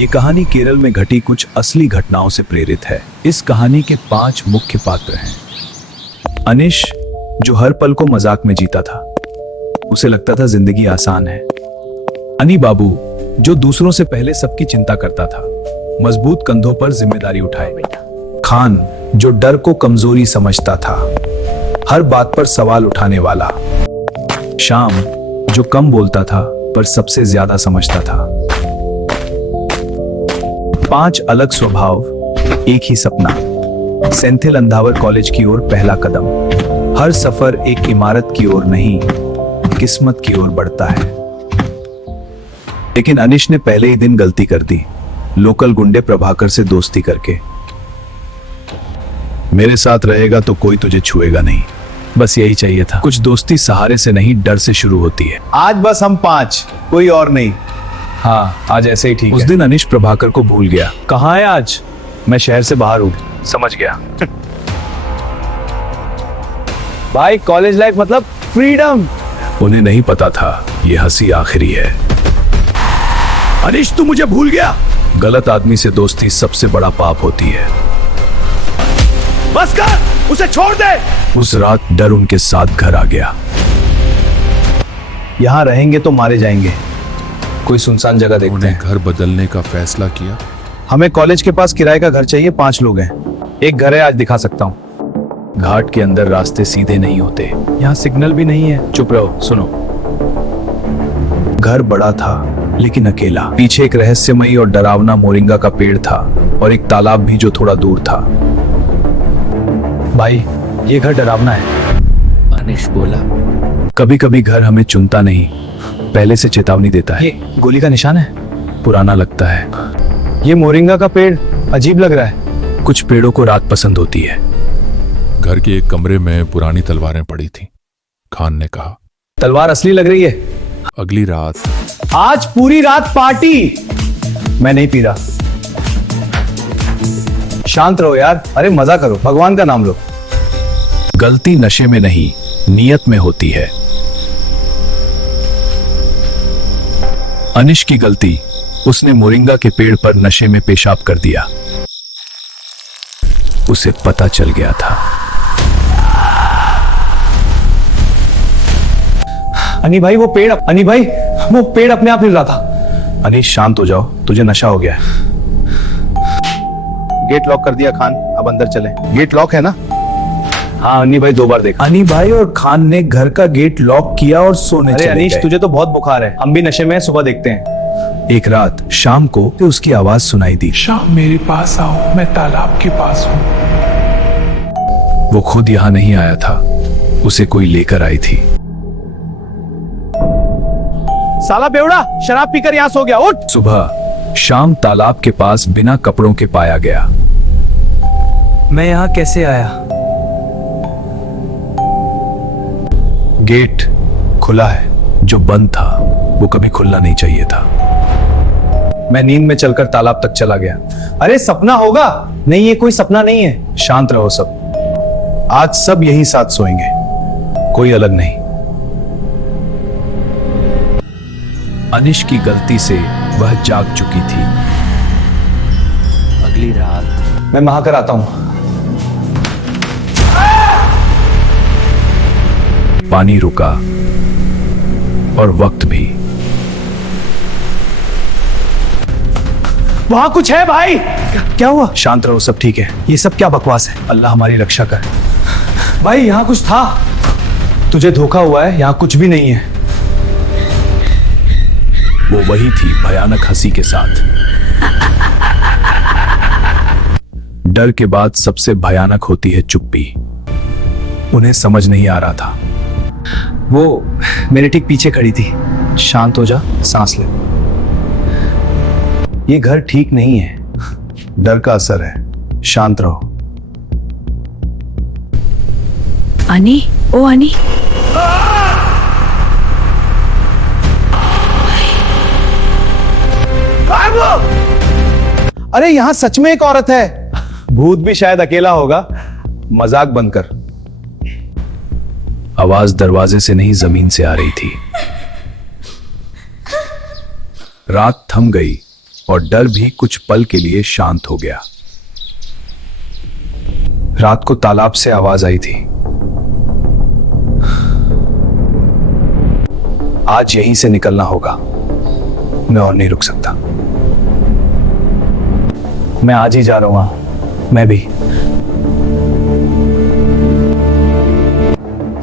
ये कहानी केरल में घटी कुछ असली घटनाओं से प्रेरित है। इस कहानी के 5 मुख्य पात्र हैं। अनिश, जो हर पल को मजाक में जीता था, उसे लगता था जिंदगी आसान है। अनी बाबू, जो दूसरों से पहले सबकी चिंता करता था, मजबूत कंधों पर जिम्मेदारी उठाए। खान, जो डर को कमजोरी समझता था, हर बात पर सवाल उठाने वाला। श्याम, जो कम बोलता था पर सबसे ज्यादा समझता था। 5 अलग स्वभाव, एक ही सपना। सेंथिल अंधावर कॉलेज की ओर पहला कदम। हर सफर एक इमारत की ओर नहीं, किस्मत की ओर बढ़ता है। लेकिन अनिश ने पहले ही दिन गलती कर दी, लोकल गुंडे प्रभाकर से दोस्ती करके। मेरे साथ रहेगा तो कोई तुझे छुएगा नहीं, बस यही चाहिए था। कुछ दोस्ती सहारे से नहीं, डर से शुरू होती है। आज बस हम 5, कोई और नहीं। हाँ, आज ऐसे ही ठीक है। उस दिन अनिश प्रभाकर को भूल गया। कहाँ है आज? मैं शहर से बाहर हूँ। समझ गया। भाई, कॉलेज लाइफ मतलब फ्रीडम। उन्हें नहीं पता था ये हंसी आखिरी है। अनिश, तू मुझे भूल गया। गलत आदमी से दोस्ती सबसे बड़ा पाप होती है। बस कर, उसे छोड़ दे। उस रात डर उनके साथ घर आ गया। यहाँ रहेंगे तो मारे जाएंगे। कोई सुनसान जगह देखते उन्हें हैं। घर बदलने का फैसला किया। हमें कॉलेज के पास किराए का घर चाहिए। 5 लोग हैं। एक घर है, आज दिखा सकता हूँ। घाट के अंदर रास्ते सीधे नहीं होते। यहाँ सिग्नल भी नहीं है। चुप रहो, सुनो। घर बड़ा था लेकिन अकेला। पीछे एक रहस्यमयी और डरावना मोरिंगा का पेड़ था और एक तालाब भी जो थोड़ा दूर था। भाई, ये घर डरावना है। अनिश बोला। कभी कभी घर हमें चुनता नहीं, पहले से चेतावनी देता है। ये गोली का निशान है। पुराना लगता है। ये मोरिंगा का पेड़ अजीब लग रहा है। कुछ पेड़ों को रात पसंद होती है। घर के एक कमरे में पुरानी तलवारें पड़ी थी। खान ने कहा। तलवार असली लग रही है। अगली रात आज पूरी रात पार्टी। मैं नहीं पी रहा। शांत रहो यार। अरे मजा करो, भगवान का नाम लो। गलती नशे में नहीं, नियत में होती है। अनिश की गलती, उसने मोरिंगा के पेड़ पर नशे में पेशाब कर दिया। उसे पता चल गया था। अनी भाई, वो पेड़ अपने आप हिल रहा था। अनिश, शांत हो जाओ, तुझे नशा हो गया है। गेट लॉक कर दिया खान, अब अंदर चले। गेट लॉक है ना? हाँ, अनी भाई 2 बार देखा। अनी भाई और खान ने घर का गेट लॉक किया और सोने अरे चले अनीश, गए। तुझे तो बहुत बुखार है। हम भी नशे में हैं, सुबह देखते हैं। एक रात शाम को उसकी आवाज सुनाई दी। शाम, मेरे पास आओ, मैं तालाब के पास हूँ। वो खुद यहाँ नहीं आया था, उसे कोई लेकर आई थी। साला बेवड़ा, शराब पीकर यहाँ सो गया। उठ। सुबह शाम तालाब के पास बिना कपड़ों के पाया गया। मैं यहाँ कैसे आया? गेट खुला है, जो बंद था वो कभी खुलना नहीं चाहिए था। मैं नींद में चलकर तालाब तक चला गया। अरे सपना होगा। नहीं, ये कोई सपना नहीं है। शांत रहो सब। आज सब यही साथ सोएंगे, कोई अलग नहीं। अनिश की गलती से वह जाग चुकी थी। अगली रात मैं नहा कर आता हूं। पानी रुका और वक्त भी। वहां कुछ है भाई। क्या हुआ? शांत रहो, सब ठीक है। ये सब क्या बकवास है? अल्लाह हमारी रक्षा कर। भाई, यहां कुछ था। तुझे धोखा हुआ है, यहां कुछ भी नहीं है। वो वही थी, भयानक हंसी के साथ। डर के बाद सबसे भयानक होती है चुप्पी। उन्हें समझ नहीं आ रहा था। वो मेरे ठीक पीछे खड़ी थी। शांत हो जा, सांस ले। ये घर ठीक नहीं है। डर का असर है। शांत रहो। अनी, ओ अनी। अरे यहां सच में एक औरत है। भूत भी शायद अकेला होगा। मजाक बंद कर। आवाज दरवाजे से नहीं, जमीन से आ रही थी। रात थम गई और डर भी कुछ पल के लिए शांत हो गया। रात को तालाब से आवाज आई थी। आज यहीं से निकलना होगा, मैं और नहीं रुक सकता। मैं आज ही जा रहा हूं वहां। मैं भी।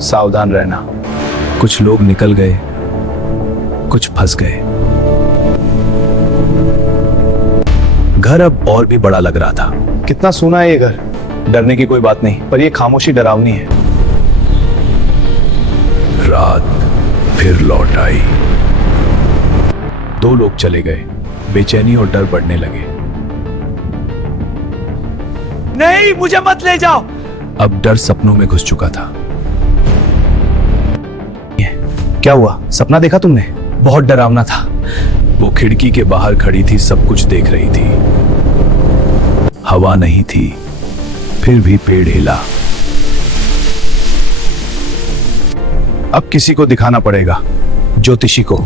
सावधान रहना। कुछ लोग निकल गए, कुछ फंस गए। घर अब और भी बड़ा लग रहा था। कितना सूना है ये घर। डरने की कोई बात नहीं, पर ये खामोशी डरावनी है। रात फिर लौट आई। 2 लोग चले गए। बेचैनी और डर बढ़ने लगे। नहीं, मुझे मत ले जाओ। अब डर सपनों में घुस चुका था। क्या हुआ? सपना देखा तुमने? बहुत डरावना था। वो खिड़की के बाहर खड़ी थी, सब कुछ देख रही थी। हवा नहीं थी, फिर भी पेड़ हिला। अब किसी को दिखाना पड़ेगा, ज्योतिषी को।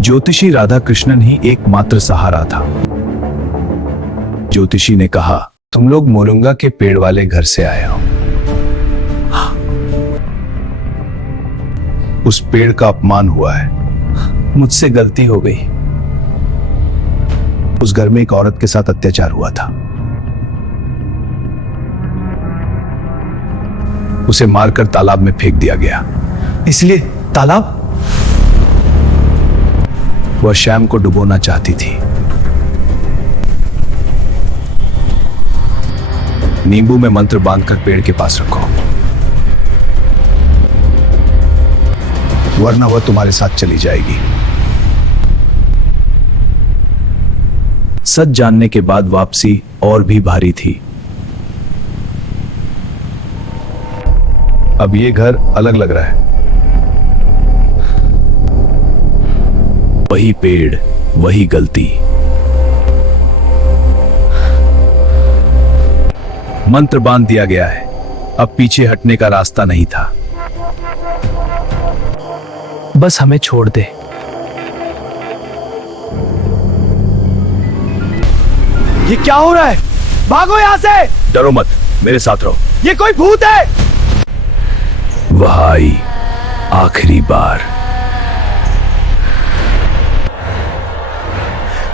ज्योतिषी राधा कृष्णन ही एकमात्र सहारा था। ज्योतिषी ने कहा, तुम लोग मोरुंगा के पेड़ वाले घर से आए हो। उस पेड़ का अपमान हुआ है। मुझसे गलती हो गई। उस घर में एक औरत के साथ अत्याचार हुआ था। उसे मारकर तालाब में फेंक दिया गया। इसलिए तालाब? वह श्याम को डुबोना चाहती थी। नींबू में मंत्र बांधकर पेड़ के पास रखो, वरना वह तुम्हारे साथ चली जाएगी। सच जानने के बाद वापसी और भी भारी थी। अब ये घर अलग लग रहा है। वही पेड़, वही गलती। मंत्र बांध दिया गया है। अब पीछे हटने का रास्ता नहीं था। बस हमें छोड़ दे। ये क्या हो रहा है? भागो यहां से। डरो मत, मेरे साथ रहो। ये कोई भूत है। वह आई आखिरी बार।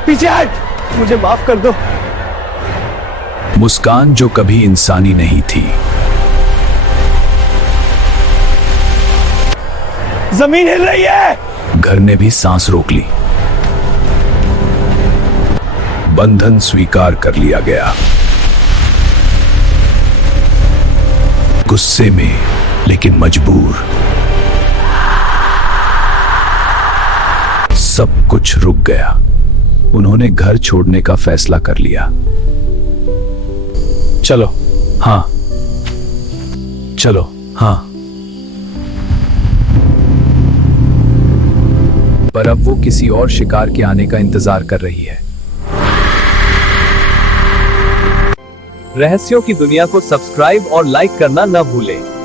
पीछे हट, मुझे माफ कर दो। मुस्कान जो कभी इंसानी नहीं थी। जमीन हिल रही है। घर ने भी सांस रोक ली। बंधन स्वीकार कर लिया गया। गुस्से में लेकिन मजबूर। सब कुछ रुक गया। उन्होंने घर छोड़ने का फैसला कर लिया। चलो। हाँ, चलो। हाँ, पर अब वो किसी और शिकार के आने का इंतजार कर रही है। रहस्यों की दुनिया को सब्सक्राइब और लाइक करना न भूलें।